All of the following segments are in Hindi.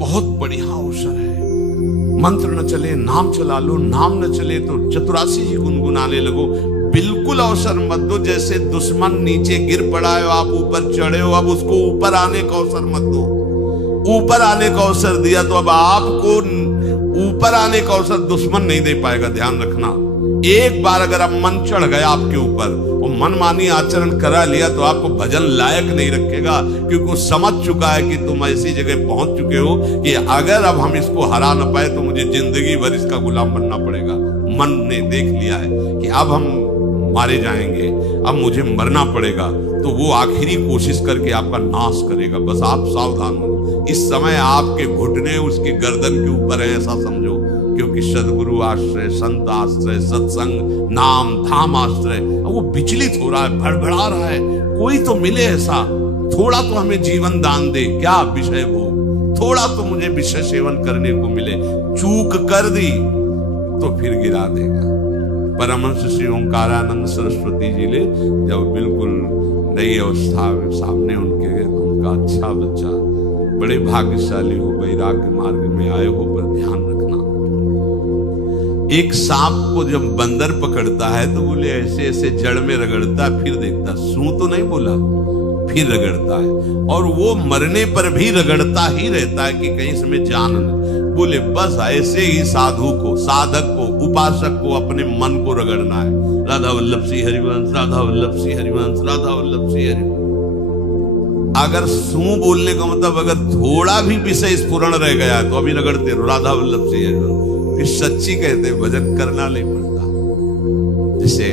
बहुत बढ़िया अवसर है। मंत्र न चले नाम चला लो, नाम न चले तो चतुरासी जी गुनगुनाने लगो। बिल्कुल अवसर मत दो, जैसे दुश्मन नीचे गिर पड़ा है, आप ऊपर चढ़े हो, अब उसको ऊपर आने का अवसर मत दो। ऊपर आने का अवसर दिया तो अब आपको ऊपर आने का अवसर दुश्मन नहीं दे पाएगा। ध्यान रखना, एक बार अगर अब मन चढ़ गया आपके ऊपर और मनमानी आचरण करा लिया तो आपको भजन लायक नहीं रखेगा, क्योंकि वो समझ चुका है कि तुम ऐसी जगह पहुंच चुके हो कि अगर अब हम इसको हरा न पाए तो मुझे जिंदगी भर इसका गुलाम बनना पड़ेगा। मन ने देख लिया है कि अब हम मारे जाएंगे, अब मुझे मरना पड़ेगा, तो वो आखिरी कोशिश करके आपका नाश करेगा। बस आप सावधान हो, इस समय आपके घुटने उसके गर्दन के ऊपर है, ऐसा समझो। क्योंकि सदगुरु आश्रय, संत आश्रय, सत्संग, नाम धाम आश्रय, वो विचलित हो रहा है, भड़बड़ा रहा है। कोई तो मिले ऐसा, थोड़ा तो हमें जीवन दान दे, क्या विषय भोग, थोड़ा तो मुझे विषय सेवन करने को मिले। चूक कर दी तो फिर गिरा देगा। परमहंस श्री ओंकारानंद सरस्वती जी ले जब बिल्कुल नई अवस्था में सामने उनके गए तो उनका अच्छा बच्चा, बड़े भाग्यशाली हो, वैराग्य मार्ग में आए हो, पर ध्यान रखना, एक सांप को जब बंदर पकड़ता है तो बोले ऐसे ऐसे जड़ में रगड़ता, फिर देखता, सू तो नहीं बोला, फिर रगड़ता है, और वो मरने पर भी रगड़ता ही रहता है कि कहीं इसमें जान न। बोले बस ऐसे ही साधु को, साधक को, उपासक को अपने मन को रगड़ना है। राधा वल्लभ श्री हरिवंश, राधा वल्लभ श्री हरिवंश, राधा वल्लभ श्री हरिवंश। अगर सू बोलने का मतलब अगर थोड़ा भी विषय स्फुरण रह गया है तो अभी रगड़ते रहो राधा वल्लभ श्री हरिवंश। फिर सच्ची कहते भजन करना नहीं पड़ता, जैसे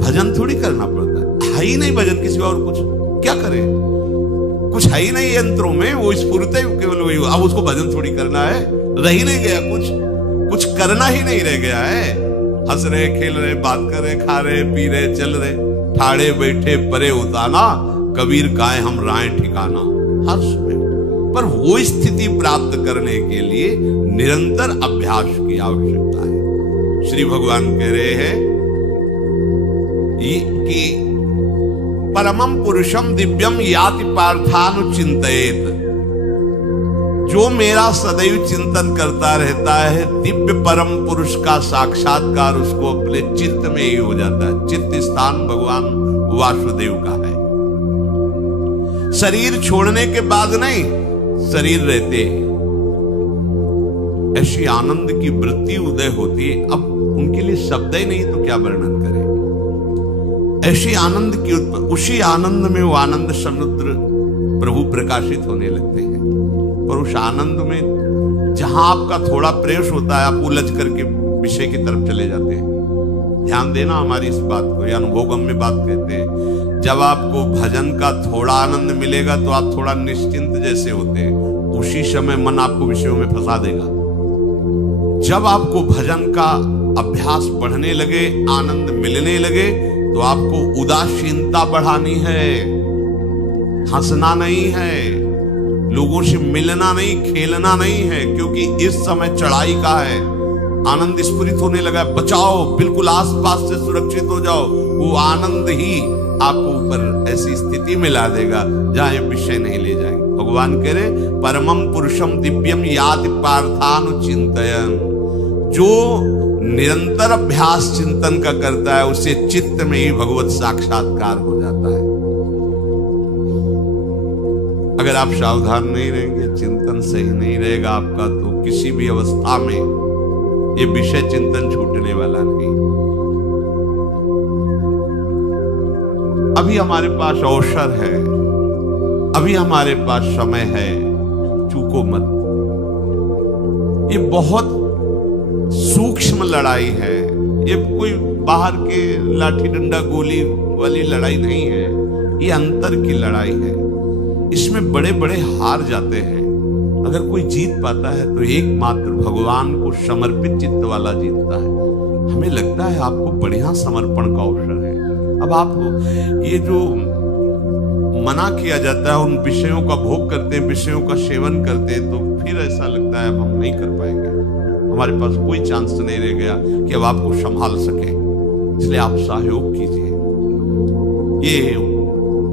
भजन थोड़ी करना पड़ता है ही नहीं भजन, किसी और कुछ क्या करे, कुछ है ही नहीं यंत्रों में, वो स्फुरते केवल वही। अब उसको भजन थोड़ी करना है, रह ही नहीं गया, कुछ करना ही नहीं रह गया है। हंस रहे, खेल रहे, बात कर रहे, खा रहे, पी रहे, चल रहे, ठाड़े बैठे परे उताना, कबीर गाए हम राय ठिकाना। हर्ष में पर वो स्थिति प्राप्त करने के लिए निरंतर अभ्यास की आवश्यकता है। श्री भगवान कह रहे हैं कि परमं पुरुषम दिव्यम याति पार्थानुचिंतयेत, जो मेरा सदैव चिंतन करता रहता है, दिव्य परम पुरुष का साक्षात्कार उसको अपने चित्त में ही हो जाता है। चित्त स्थान भगवान वासुदेव का है। शरीर छोड़ने के बाद नहीं, शरीर रहते ऐसी आनंद की वृत्ति उदय होती है। अब उनके लिए शब्द ही नहीं तो क्या वर्णन करें, ऐसी आनंद की उसी आनंद में वो आनंद समुद्र प्रभु प्रकाशित होने लगते हैं। पर उस आनंद में जहां आपका थोड़ा प्रयास होता है, आप उलझ करके विषय की तरफ चले जाते हैं। ध्यान देना हमारी इस बात को, या अनुभोगम में बात कहते हैं, जब आपको भजन का थोड़ा आनंद मिलेगा तो आप थोड़ा निश्चिंत जैसे होते हैं, उसी समय मन आपको विषयों में फंसा देगा। जब आपको भजन का अभ्यास बढ़ने लगे, आनंद मिलने लगे, तो आपको उदासीनता बढ़ानी है, हंसना नहीं है, लोगों से मिलना नहीं, खेलना नहीं है, क्योंकि इस समय चढ़ाई का है। आनंद स्फुरित होने लगा, बचाओ, बिल्कुल आसपास से सुरक्षित हो जाओ। वो आनंद ही आपको ऊपर ऐसी स्थिति में ला देगा जहां ये विषय नहीं ले जाएंगे। भगवान कह रहे परमं पुरुषम दिव्यम याति पार्थानुचिंतयन्, जो निरंतर अभ्यास चिंतन का करता है उसे चित्त में ही भगवत साक्षात्कार हो जाता है। अगर आप सावधान नहीं रहेंगे, चिंतन सही नहीं रहेगा आपका, तो किसी भी अवस्था में ये विषय चिंतन छूटने वाला नहीं। अभी हमारे पास अवसर है, अभी हमारे पास समय है, चूको मत। ये बहुत सूक्ष्म लड़ाई है, ये कोई बाहर के लाठी डंडा गोली वाली लड़ाई नहीं है, ये अंतर की लड़ाई है। इसमें बड़े बड़े हार जाते हैं। अगर कोई जीत पाता है तो एकमात्र भगवान को समर्पित चित्त वाला जीतता है। हमें लगता है आपको बढ़िया समर्पण का अवसर है। अब आपको ये जो मना किया जाता है, उन विषयों का भोग करते हैं, विषयों का सेवन करते हैं, तो फिर ऐसा लगता है अब हम नहीं कर पाएंगे, हमारे पास कोई चांस नहीं रह गया कि अब आपको संभाल सके। इसलिए आप सहयोग कीजिए। ये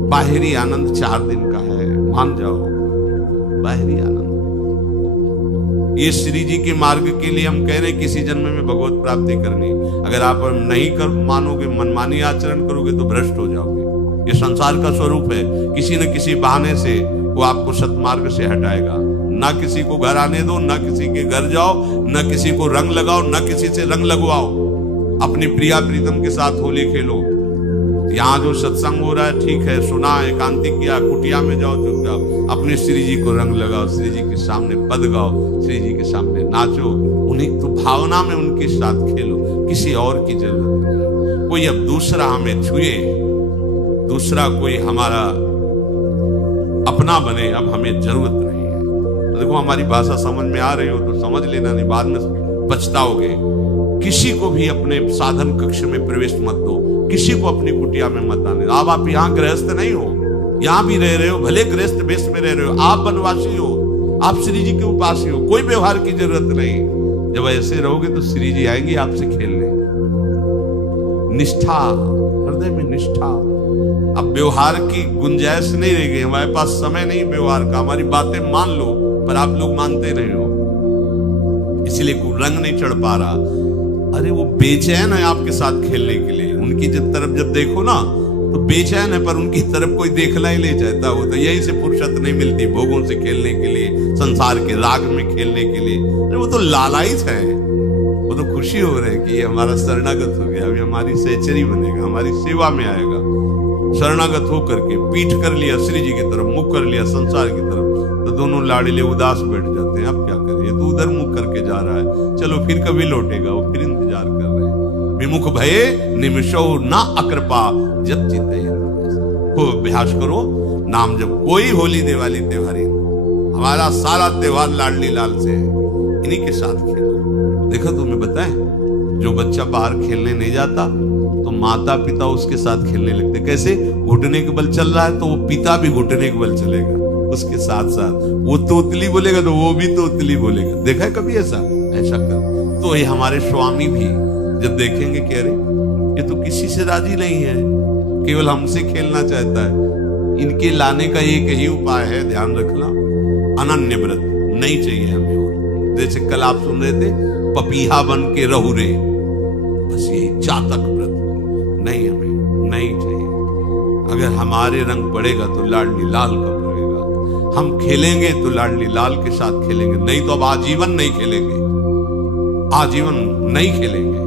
बाहरी आनंद 4 दिन का है, मान जाओ, बाहरी आनंद ये श्री जी के मार्ग के लिए हम कह रहे हैं किसी जन्म में भगवत प्राप्ति करनी। अगर आप नहीं कर मानोगे, मनमानी आचरण करोगे तो भ्रष्ट हो जाओगे। ये संसार का स्वरूप है, किसी न किसी बहाने से वो आपको सतमार्ग से हटाएगा। ना किसी को घर आने दो, ना किसी के घर जाओ, ना किसी को रंग लगाओ, ना किसी से रंग लगवाओ। अपनी प्रिया प्रीतम के साथ होली खेलो। यहाँ जो सत्संग हो रहा है ठीक है, सुना, एकांतिक किया, कुटिया में जाओ, चुप जाओ, अपने श्री जी को रंग लगाओ, श्री जी के सामने पद गाओ, श्री जी के सामने नाचो, उन्हीं तो भावना में उनके साथ खेलो, किसी और की जरूरत नहीं। कोई अब दूसरा हमें छुए, दूसरा कोई हमारा अपना बने, अब हमें जरूरत नहीं है। देखो हमारी भाषा समझ में आ रही हो तो समझ लेना, नहीं बाद में पछताओगे। किसी को भी अपने साधन कक्ष में प्रवेश मत दो, किसी को अपनी कुटिया में मत आने। अब आप यहाँ गृहस्थ नहीं हो, यहाँ भी रह रहे हो, भले गृहस्थ वेश में रह रहे हो, आप वनवासी हो, आप श्री जी के उपासी हो, कोई व्यवहार की जरूरत नहीं। जब ऐसे रहोगे तो श्री जी आएंगे आपसे खेलने। निष्ठा, हृदय में निष्ठा। अब व्यवहार की गुंजाइश नहीं रह गई, हमारे पास समय नहीं व्यवहार का। हमारी बातें मान लो पर आप लोग मानते नहीं हो, इसलिए रंग नहीं चढ़ पा रहा। अरे वो बेचैन है आपके साथ खेलने के लिए, उनकी तरफ जब देखो ना तो बेचैन है, पर उनकी तरफ कोई देखना ही नहीं चाहता। वो तो यही से फुर्सत नहीं मिलती भोगों से खेलने के लिए, संसार के राग में खेलने के लिए। अरे वो तो लालायित है, वो तो खुशी हो रहे हैं कि ये हमारा शरणागत हो गया, अभी हमारी सहचरी बनेगा, हमारी सेवा में आएगा। शरणागत होकर के पीठ कर लिया श्री जी की तरफ, मुख कर लिया संसार की तरफ, तो दोनों लाडले उदास बैठ जाते हैं। अब क्या करें, ये तो उधर मुख करके जा रहा है, चलो फिर कभी लौटेगा, वो फिर इंतजार कर रहे हैं। विमुख भये निमिषो ना अकृपा जब चिते। खूब अभ्यास करो नाम जब। कोई होली दिवाली त्योहारी, हमारा सारा त्योहार लाडली लाल से है, इन्हीं के साथ खेलो। देखो तुम्हें बताएं, जो बच्चा बाहर खेलने नहीं जाता तो माता पिता उसके साथ खेलने लगते। कैसे? घुटने के बल चल रहा है तो वो पिता भी घुटने के बल चलेगा उसके साथ साथ। वो तोतली बोलेगा तो वो भी तोतली बोलेगा। देखा है कभी ऐसा? ऐसा कर। तो ये हमारे स्वामी भी जब देखेंगे कि अरे ये तो किसी से राजी नहीं है, केवल हमसे खेलना चाहता है, इनके लाने का एक ही उपाय है, ध्यान रखना, अनन्य व्रत नहीं चाहिए हमें। और जैसे कल आप सुन रहे थे, पपीहा बन के रहू रे, बस यही चातक व्रत नहीं, हमें नहीं चाहिए। अगर हमारे रंग पड़ेगा तो लाडली लाल का पड़ेगा, हम खेलेंगे तो लाडली लाल के साथ खेलेंगे, नहीं तो अब आजीवन नहीं खेलेंगे, आजीवन नहीं खेलेंगे।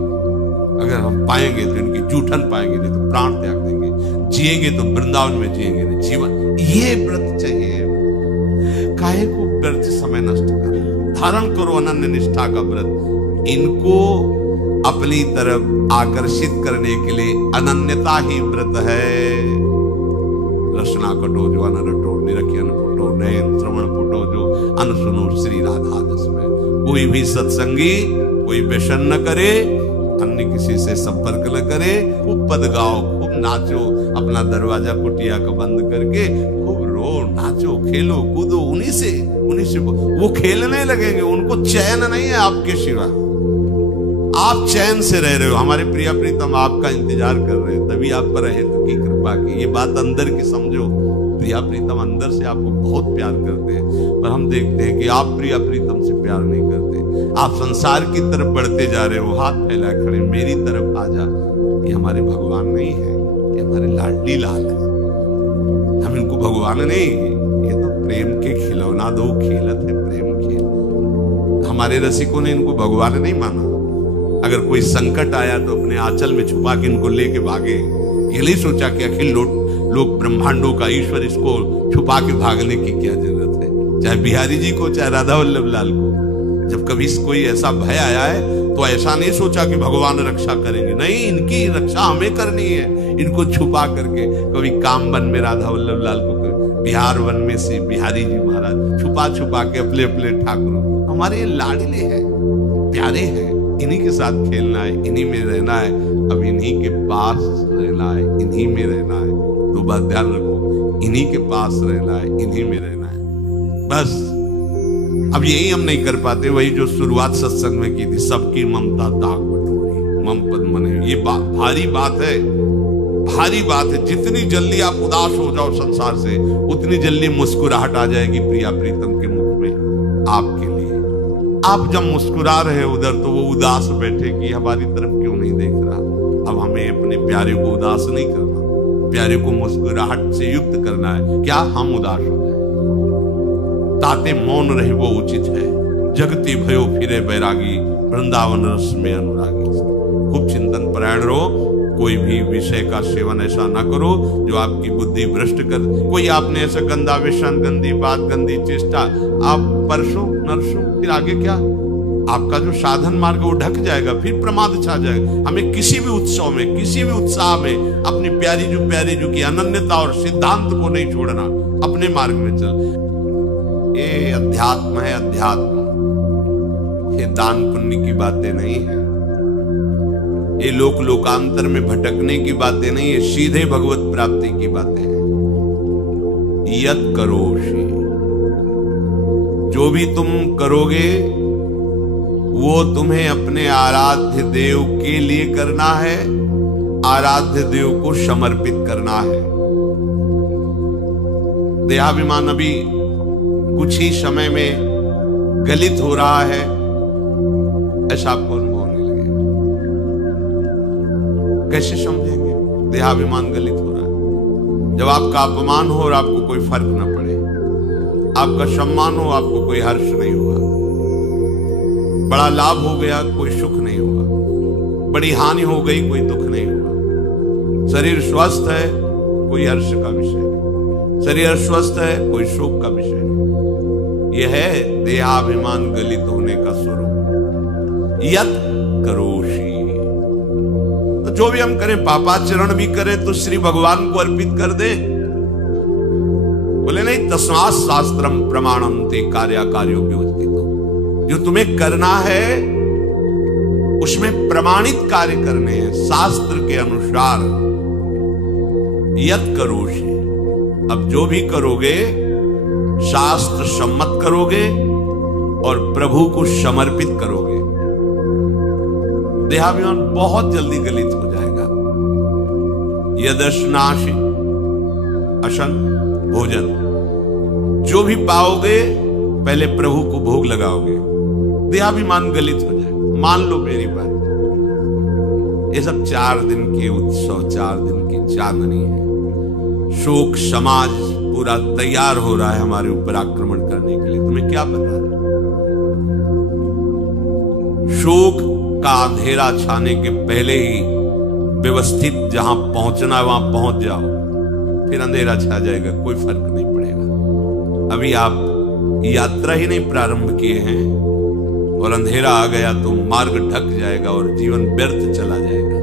अगर हम पाएंगे तो इनकी जूठन पाएंगे, नहीं तो प्राण त्याग देंगे। जिएंगे तो वृंदावन में जिएंगे, नहीं जीवन। ये व्रत चाहिए। काहे को व्यर्थ समय नष्ट कर, धारण करो अनन्य निष्ठा का व्रत। इनको अपनी तरफ आकर्षित करने के लिए अनन्यता ही व्रत है। रसना कटो जो अन रटो, निरखियन फुटो, नयन श्रवण फुटो जो अन सुनो श्री राधा दस में। कोई भी सत्संगी कोई व्यसन न करे, अन्य किसी से संपर्क न करे, खूब पद गाओ, खूब नाचो, अपना दरवाजा कुटिया का बंद करके खूब रो, नाचो, खेलो, कूदो, उन्हीं से वो खेलने लगेंगे। उनको चैन नहीं है आपके सिवा, आप चैन से रह रहे हो। हमारे प्रिया प्रीतम आपका इंतजार कर रहे हैं, तभी आप पर हेतु की कृपा की। ये बात अंदर की समझो, प्रिया प्रीतम अंदर से आपको बहुत प्यार करते हैं, पर हम देखते हैं कि आप प्रिया प्रीतम से प्यार नहीं करते। आप संसार की तरफ बढ़ते जा रहे हो, हाथ फैला खड़े, मेरी तरफ आ जा। ये हमारे भगवान नहीं है, ये हमारे लाडली लाल है। हम इनको भगवान नहीं, ये तो प्रेम के खिलौना दो खेलत है, प्रेम खेल। हमारे रसिकों ने इनको भगवान नहीं माना। अगर कोई संकट आया तो अपने आंचल में छुपा के इनको लेके भागे। ये नहीं सोचा कि अखिल लोक ब्रह्मांडों का ईश्वर इसको छुपा के भागने की क्या जरूरत है। चाहे बिहारी जी को, चाहे राधा वल्लभ लाल को, जब कभी कोई ऐसा भय आया है तो ऐसा नहीं सोचा कि भगवान रक्षा करेंगे, नहीं, इनकी रक्षा हमें करनी है। इनको छुपा करके, कभी काम वन में राधा वल्लभ लाल को, बिहार वन में से बिहारी जी महाराज छुपा छुपा के अपने अपने ठाकुर। हमारे लाडले हैं, प्यारे हैं, इन्हीं के साथ खेलना है, इन्हीं में रहना है, अब इन्हीं के पास रहना है, इन्हीं में रहना है। तो बात ध्यान रखो, इन्हीं के पास रहना है, इन्हीं में रहना है, बस। अब यही हम नहीं कर पाते, वही जो शुरुआत सत्संग में की थी, सबकी ममता दाग बटोरी, मम पद मने। ये भारी बात है, भारी बात है। जितनी जल्दी आप उदास हो जाओ संसार से, उतनी जल्दी मुस्कुराहट आ जाएगी प्रिया प्रीतम के मुख में आपके लिए। आप जब मुस्कुरा रहे उधर तो वो उदास बैठे कि हमारी तरफ क्यों नहीं देख रहा। अब हमें अपने प्यारे को उदास नहीं करना, प्यारे को मुस्कुराहट से युक्त करना है। क्या हम उदास हो जाए? ताते मौन रहे वो उचित है, जगती भयो फिरे बैरागी, वृंदावन रस में अनुरागी। खूब चिंतन परायण रहो, कोई भी विषय का सेवन ऐसा ना करो जो आपकी बुद्धि भ्रष्ट कर। कोई आपने ऐसा गंदा व्यसन, गंदी बात, गंदी चेष्टा आप परसों नरसों, फिर आगे क्या? आपका जो साधन मार्ग वो ढक जाएगा, फिर प्रमाद छा जाएगा। हमें किसी भी उत्सव में, किसी भी उत्साह में अपनी प्यारी जो की अनन्यता और सिद्धांत को नहीं छोड़ना, अपने मार्ग में चल। ये अध्यात्म है, अध्यात्म। ये दान पुण्य की बातें नहीं है, ये लोक लोकांतर में भटकने की बातें नहीं है, सीधे भगवत प्राप्ति की बातें हैं। यत करोषि, जो भी तुम करोगे वो तुम्हें अपने आराध्य देव के लिए करना है, आराध्य देव को समर्पित करना है। देहाभिमान अभी कुछ ही समय में गलित हो रहा है, ऐसा आपको अनुभव होने लगेगा। कैसे समझेंगे? देहाभिमान गलित हो रहा है जब आपका अपमान हो और आपको कोई फर्क ना पड़े, आपका सम्मान हो, आपको कोई हर्ष नहीं हुआ, बड़ा लाभ हो गया, कोई सुख नहीं हुआ, बड़ी हानि हो गई, कोई दुख नहीं हुआ। शरीर स्वस्थ है, कोई हर्ष का विषय नहीं, शरीर अस्वस्थ है, कोई शोक का विषय नहीं। यह है देहाभिमान गलित होने का स्वरूप। यत करोषि, तो जो भी हम करें, पापाचरण भी करें तो श्री भगवान को अर्पित कर दे। बोले नहीं, तस्मात् शास्त्रम प्रमाणम ते कार्याकार्यो व्यवस्थितो। जो तुम्हें करना है उसमें प्रमाणित कार्य करने हैं, शास्त्र के अनुसार। यत करोषि, अब जो भी करोगे शास्त्र सम्मत करोगे और प्रभु को समर्पित करोगे। देहाभिमान बहुत जल्दी गलित हो जाएगा। यदश्नासि अशन भोजन, जो भी पाओगे पहले प्रभु को भोग लगाओगे, देहाभिमान गलित हो जाएगा। मान लो मेरी बात, ये सब 4 दिन के उत्सव, 4 दिन की चांदनी है। शोक समाज पूरा तैयार हो रहा है हमारे ऊपर आक्रमण करने के लिए। तुम्हें क्या पता? शोक का अंधेरा छाने के पहले ही व्यवस्थित जहां पहुंचना है वहां पहुंच जाओ, फिर अंधेरा छा जाएगा, कोई फर्क नहीं पड़ेगा। अभी आप यात्रा ही नहीं प्रारंभ किए हैं और अंधेरा आ गया तो मार्ग ढक जाएगा और जीवन व्यर्थ चला जाएगा।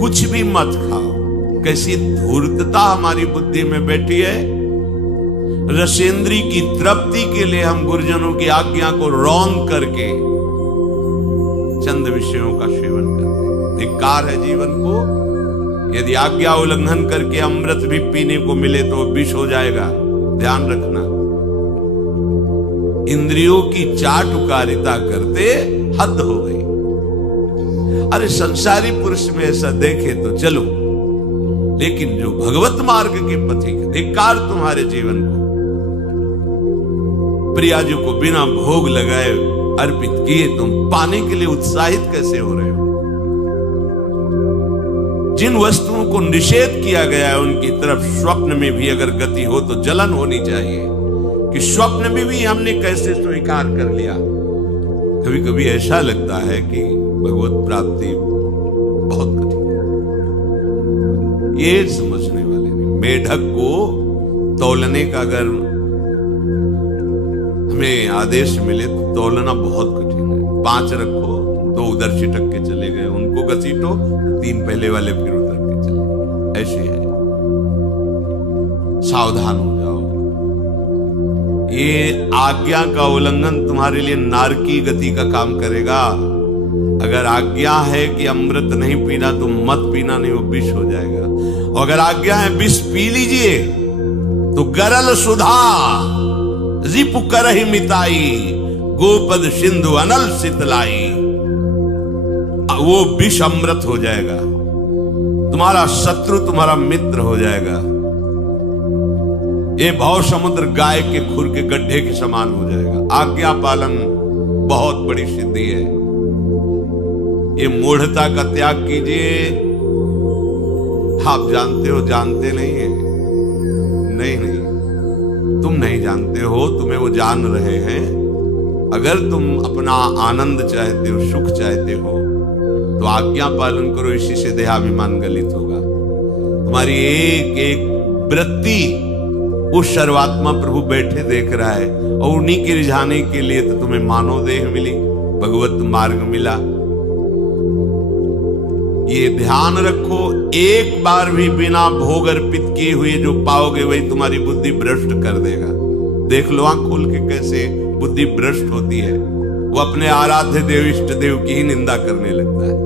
कुछ भी मत खाओ। कैसी धूर्तता हमारी बुद्धि में बैठी है। रसेंद्री की तृप्ति के लिए हम गुरुजनों की आज्ञा को रौंद करके चंद विषयों का सेवन करते। धिक्कार है जीवन को। यदि आज्ञा उल्लंघन करके अमृत भी पीने को मिले तो विष हो जाएगा, ध्यान रखना। इंद्रियों की चाटुकारिता करते हद हो गई। अरे संसारी पुरुष में ऐसा देखे तो चलो, लेकिन जो भगवत मार्ग के पथिक, धिक्कार तुम्हारे जीवन को। प्रियाजू को बिना भोग लगाए अर्पित किए तुम पाने के लिए उत्साहित कैसे हो रहे हो? जिन वस्तुओं को निषेध किया गया है उनकी तरफ स्वप्न में भी अगर गति हो तो जलन होनी चाहिए कि स्वप्न में भी हमने कैसे स्वीकार कर लिया। कभी कभी ऐसा लगता है कि भगवत प्राप्ति बहुत कठिन है। ये समझने वाले नहीं। मेढक को तौलने का अगर हमें आदेश मिले तो तौलना बहुत कठिन है। 5 रखो, 2 उधर छिटक के चले गए, उनको घसीटो, 3 पहले वाले फिर उधर के चले। ऐसे है, सावधान हो जाओ। ये आज्ञा का उल्लंघन तुम्हारे लिए नारकी गति का काम करेगा। अगर आज्ञा है कि अमृत नहीं पीना तो मत पीना, नहीं वो विष हो जाएगा। और अगर आज्ञा है विष पी लीजिए तो गरल सुधा रिपु करहि मिताई, गोपद सिंधु अनल सितलाई। वो विष अमृत हो जाएगा, तुम्हारा शत्रु तुम्हारा मित्र हो जाएगा। ये भव समुद्र गाय के खुर के गड्ढे के समान हो जाएगा। आज्ञा पालन बहुत बड़ी सिद्धि है। ये मूढ़ता का त्याग कीजिए। आप जानते हो, जानते नहीं है। नहीं, तुम नहीं जानते हो, तुम्हें वो जान रहे हैं। अगर तुम अपना आनंद चाहते हो, सुख चाहते हो, तो आज्ञा पालन करो। इसी से देहाभिमान गलित होगा। तुम्हारी एक एक वृत्ति उस सर्वात्मा प्रभु बैठे देख रहा है, और उन्हीं के रिझाने के लिए तो तुम्हें मानव देह मिली, भगवत मार्ग मिला। ये ध्यान रखो, एक बार भी बिना भोग अर्पित किए हुए जो पाओगे वही तुम्हारी बुद्धि भ्रष्ट कर देगा। देख लो आंख खोल के कैसे बुद्धि भ्रष्ट होती है। वो अपने आराध्य देव इष्ट देव की ही निंदा करने लगता है,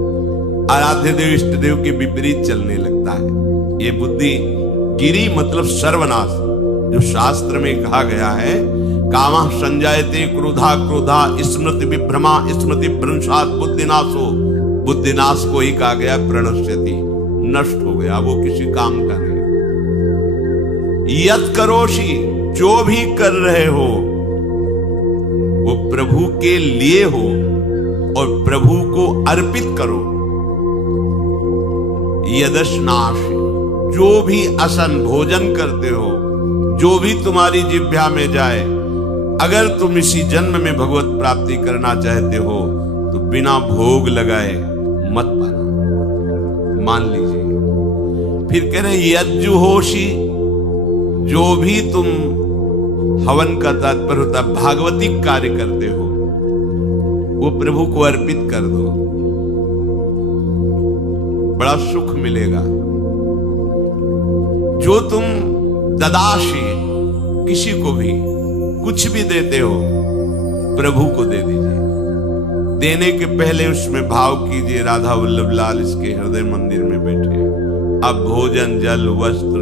आराध्य देव इष्ट देव के विपरीत चलने लगता है। ये बुद्धि गिरी मतलब सर्वनाश, जो शास्त्र में कहा गया है, कामः संजायते क्रोधा क्रोधा स्मृति विभ्रमा स्मृति भ्रंशात् बुद्धिनाशो। बुद्धिनाश को ही कहा गया प्रणश्यति, नष्ट हो गया, वो किसी काम का नहीं। यत् करोषि, जो भी कर रहे हो वो प्रभु के लिए हो और प्रभु को अर्पित करो। यदश्नासि, जो भी असन भोजन करते हो, जो भी तुम्हारी जिह्वा में जाए, अगर तुम इसी जन्म में भगवत प्राप्ति करना चाहते हो तो बिना भोग लगाए मत पाना, मान लीजिए। फिर कह रहे यज्जुहोषि, जो भी तुम, हवन का तात्पर्य होता है भागवतिक कार्य करते हो, वो प्रभु को अर्पित कर दो, बड़ा सुख मिलेगा। जो तुम ददाशी, किसी को भी कुछ भी देते हो, प्रभु को दे दीजिए। देने के पहले उसमें भाव कीजिए, राधा वल्लभ लाल इसके हृदय मंदिर में बैठे। अब भोजन जल वस्त्र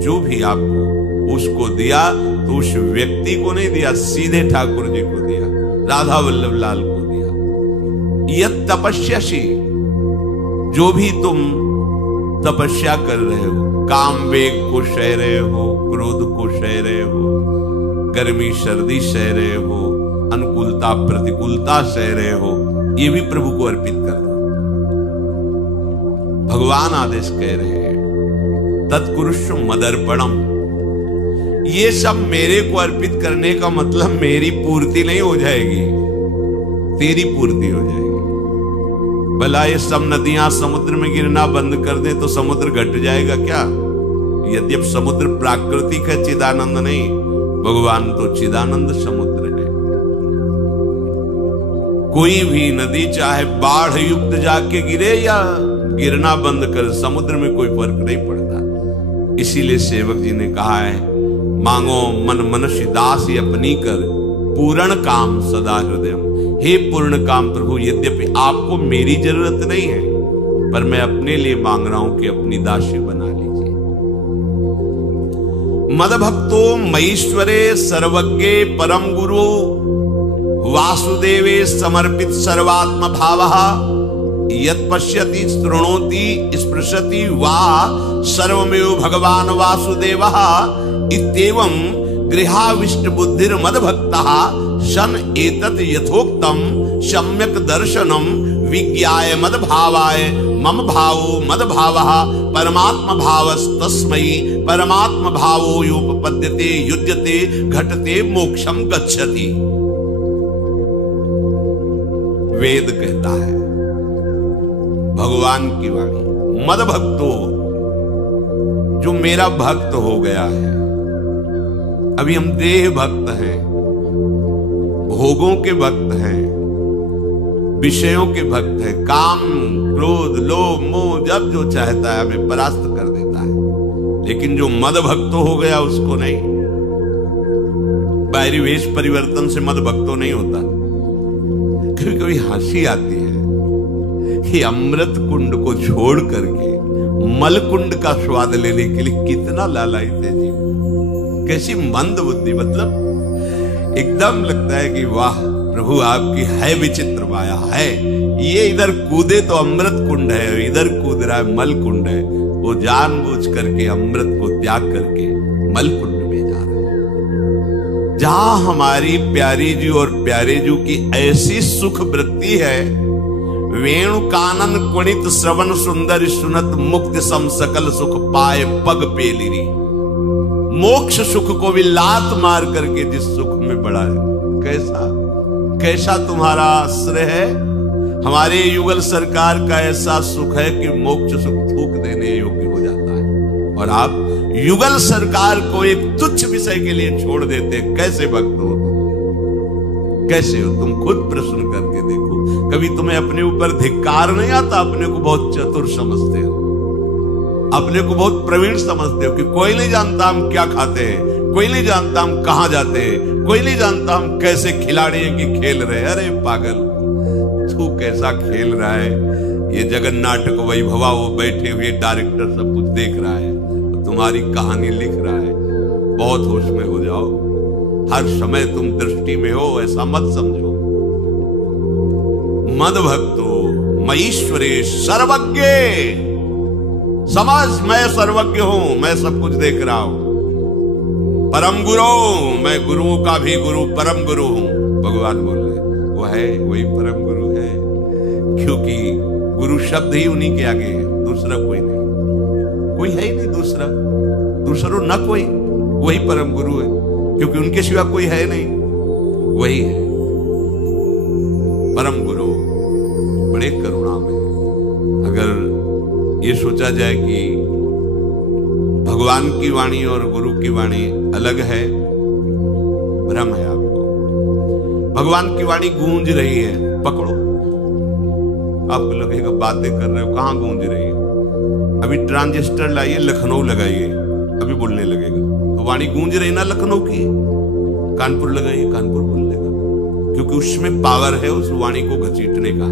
जो भी आपको उसको दिया तो उस व्यक्ति को नहीं दिया, सीधे ठाकुर जी को दिया, राधा वल्लभ लाल को दिया। यत् तपस्यासी, जो भी तुम तपस्या कर रहे हो, काम वेग को सह रहे हो, क्रोध को सह रहे हो, गर्मी सर्दी सह रहे हो, अनुकूलता प्रतिकूलता सह रहे हो, ये भी प्रभु को अर्पित कर दो। भगवान आदेश कह रहे हैं तत्कुरुष्व मदर्पणम। ये सब मेरे को अर्पित करने का मतलब मेरी पूर्ति नहीं हो जाएगी, तेरी पूर्ति हो जाएगी। भला ये सब नदियां समुद्र में गिरना बंद कर दे तो समुद्र घट जाएगा क्या? यद्यप समुद्र प्राकृतिक है, चिदानंद नहीं, भगवान तो चिदानंद समुद्र है। कोई भी नदी चाहे बाढ़ युक्त जाके गिरे या गिरना बंद कर, समुद्र में कोई फर्क नहीं पड़ता। इसीलिए सेवक जी ने कहा है, मांगो मन मनुष्य दास अपनी कर, पूर्ण काम सदा हृदय। हे पूर्ण काम प्रभु, यद्यपि आपको मेरी जरूरत नहीं है, पर मैं अपने लिए मांग रहा हूं कि अपनी दासी बना लीजिए। मद भक्तो मईश्वरे सर्वज्ञे परम गुरु, वासुदेवे समर्पित सर्वात्म भावः, यत् पश्यति शृणोति स्पृशति वा सर्वमेव भगवान वासुदेवः, इत्येवं गृहाविष्ट बुद्धिर मद भक्तः सन एतत् यथोक्तम सम्यक दर्शनम विज्ञाय मद भावाय मम भावो मद भावः परमात्म भावस्तस्मै परमात्म भावो योपपद्यते युज्यते घटते मोक्षम गच्छति। वेद कहता है, भगवान की वाणी, मद भक्तो, जो मेरा भक्त हो गया है। अभी हम देह भक्त हैं, भोगों के भक्त हैं, विषयों के भक्त हैं, काम क्रोध लोभ मोह जब जो चाहता है हमें परास्त कर देता है। लेकिन जो मद भक्त हो गया उसको नहीं। बाहरी वेश परिवर्तन से मद भक्तो नहीं होता। कभी कभी हंसी आती है, ये अमृत कुंड को छोड़ करके मल कुंड का स्वाद लेने के लिए कितना लालायित है जी। कैसी मंद बुद्धि, मतलब एकदम लगता है कि वाह प्रभु आपकी है विचित्र माया है। ये इधर कूदे तो अमृत कुंड है, इधर कूद रहा है मल कुंड है। वो जानबूझ करके अमृत को त्याग करके मल कुंड में जा रहा है। जहां हमारी प्यारी जी और प्यारे जी की ऐसी सुख वृत्ति है, वेणु कानन कुणित श्रवण सुंदर सुनत मुक्ति सम सकल सुख पाए पग पेलिरी। मोक्ष सुख को भी लात मार करके जिस सुख में बढ़ा है, कैसा कैसा तुम्हारा आश्रय है। हमारे युगल सरकार का ऐसा सुख है कि मोक्ष सुख थूक देने योग्य हो जाता है, और आप युगल सरकार को एक तुच्छ विषय के लिए छोड़ देते। कैसे भक्त हो तुम, कैसे हो तुम? खुद प्रश्न करके देखो। कभी तुम्हें अपने ऊपर धिक्कार नहीं आता? अपने को बहुत चतुर समझते हो, अपने को बहुत प्रवीण समझते हो कि कोई नहीं जानता हम क्या खाते हैं, कोई नहीं जानता हम कहां जाते हैं, कोई नहीं जानता हम कैसे खिलाड़ी हैं कि खेल रहे हैं। अरे पागल, तू कैसा खेल रहा है? ये जगन नाटक वैभवा, वो बैठे हुए डायरेक्टर सब कुछ देख रहा है, तुम्हारी कहानी लिख रहा है। बहुत होश में हो जाओ, हर समय तुम दृष्टि में हो, ऐसा मत समझो। मद भक्तो मईश्वरे सर्वज्ञ, समझ मैं सर्वज्ञ हूं, मैं सब कुछ देख रहा हूं। परम गुरु, मैं गुरुओं का भी गुरु, परम गुरु हूं। भगवान बोल रहे वो है, वही परम गुरु है, क्योंकि गुरु शब्द ही उन्हीं के आगे है, दूसरा कोई नहीं, कोई है ही नहीं दूसरा, दूसरा न कोई, वही परम गुरु है, क्योंकि उनके सिवा कोई है नहीं, वही है परम गुरु। बड़े करुणा में अगर ये सोचा जाए कि भगवान की वाणी और गुरु की वाणी अलग है, भ्रम है आपको। भगवान की वाणी गूंज रही है, पकड़ो। आपको लगेगा बातें कर रहे हो, कहां गूंज रही है? अभी ट्रांजिस्टर लाइए, लखनऊ लगाइए, अभी बोलने लगेगा। तो वाणी गूंज रही ना लखनऊ की, कानपुर लगाइए, कानपुर बोल लेगा, क्योंकि उसमें पावर है उस वाणी को घसीटने का।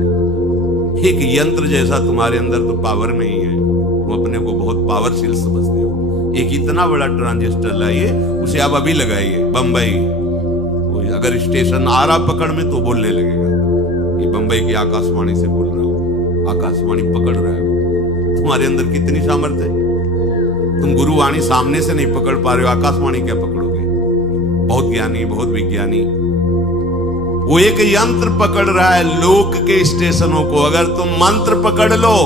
एक यंत्र जैसा तुम्हारे अंदर तो पावर नहीं है, तुम अपने को बहुत पावरफुल समझते हो। एक इतना बड़ा ट्रांजिस्टर लाइए, उसे आप अभी लगाइए बंबई, अगर स्टेशन आ रहा पकड़ में तो बोलने लगेगा, ये बंबई की आकाशवाणी से बोल रहा हूं, आकाशवाणी पकड़ रहा है। तुम्हारे अंदर कितनी सामर्थ्य है, तुम गुरुवाणी सामने से नहीं पकड़ पा रहे हो, आकाशवाणी क्या पकड़ोगे? बहुत ज्ञानी, बहुत विज्ञानी, वो एक यंत्र पकड़ रहा है लोक के स्टेशनों को। अगर तुम मंत्र पकड़ लो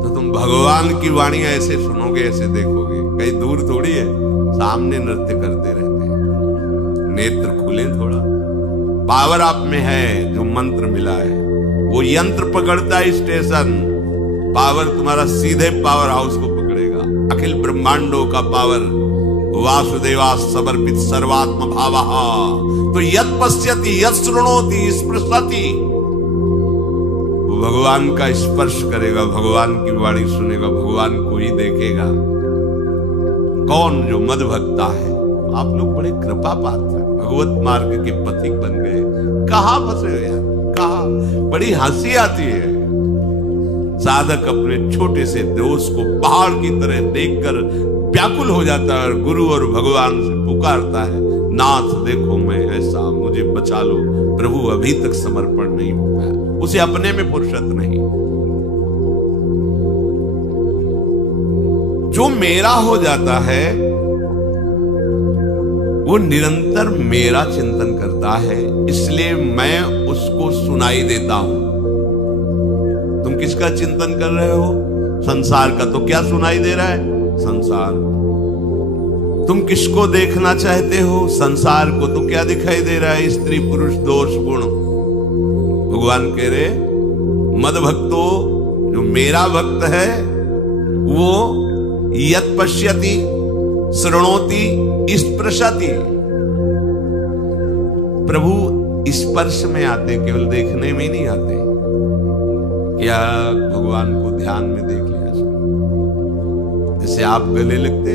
तो तुम भगवान की वाणी ऐसे सुनोगे, ऐसे देखोगे, कहीं दूर थोड़ी है, सामने नृत्य करते रहते हैं। नेत्र खुले थोड़ा, पावर आप में है, जो मंत्र मिला है वो यंत्र पकड़ता है स्टेशन, पावर तुम्हारा सीधे पावर हाउस को पकड़ेगा। अखिल ब्रह्मांडों का पावर वासुदेवा समर्पित सर्वात्म भावः, तो यत् पश्यति यत् शृणोति स्पृशति, वो भगवान का स्पर्श करेगा, भगवान की वाणी सुनेगा, भगवान को ही देखेगा। कौन? जो मद भक्ता है। आप लोग बड़े कृपा पात्र, भगवत मार्ग के पथिक बन गए। कहां फंसे हो यार, कहां? बड़ी हंसी आती है। साधक अपने छोटे से दोष को पहाड़ की तरह देखकर व्याकुल हो जाता है, गुरु और भगवान से पुकारता है, नाथ देखो मैं ऐसा, मुझे बचा लो। प्रभु अभी तक समर्पण नहीं हो पाया, उसे अपने में फुर्सत नहीं। जो मेरा हो जाता है वो निरंतर मेरा चिंतन करता है, इसलिए मैं उसको सुनाई देता हूं। तुम किसका चिंतन कर रहे हो? संसार का। तो क्या सुनाई दे रहा है? संसार। तुम किसको देखना चाहते हो? संसार को। तो क्या दिखाई दे रहा है? स्त्री पुरुष दोष गुण। भगवान कह रहे मद भक्तो, जो मेरा भक्त है वो यत् पश्यति शृणोति स्पृशति। प्रभु स्पर्श में आते, केवल देखने में नहीं आते। क्या भगवान को ध्यान में देख लिया? जैसे आप गले लगते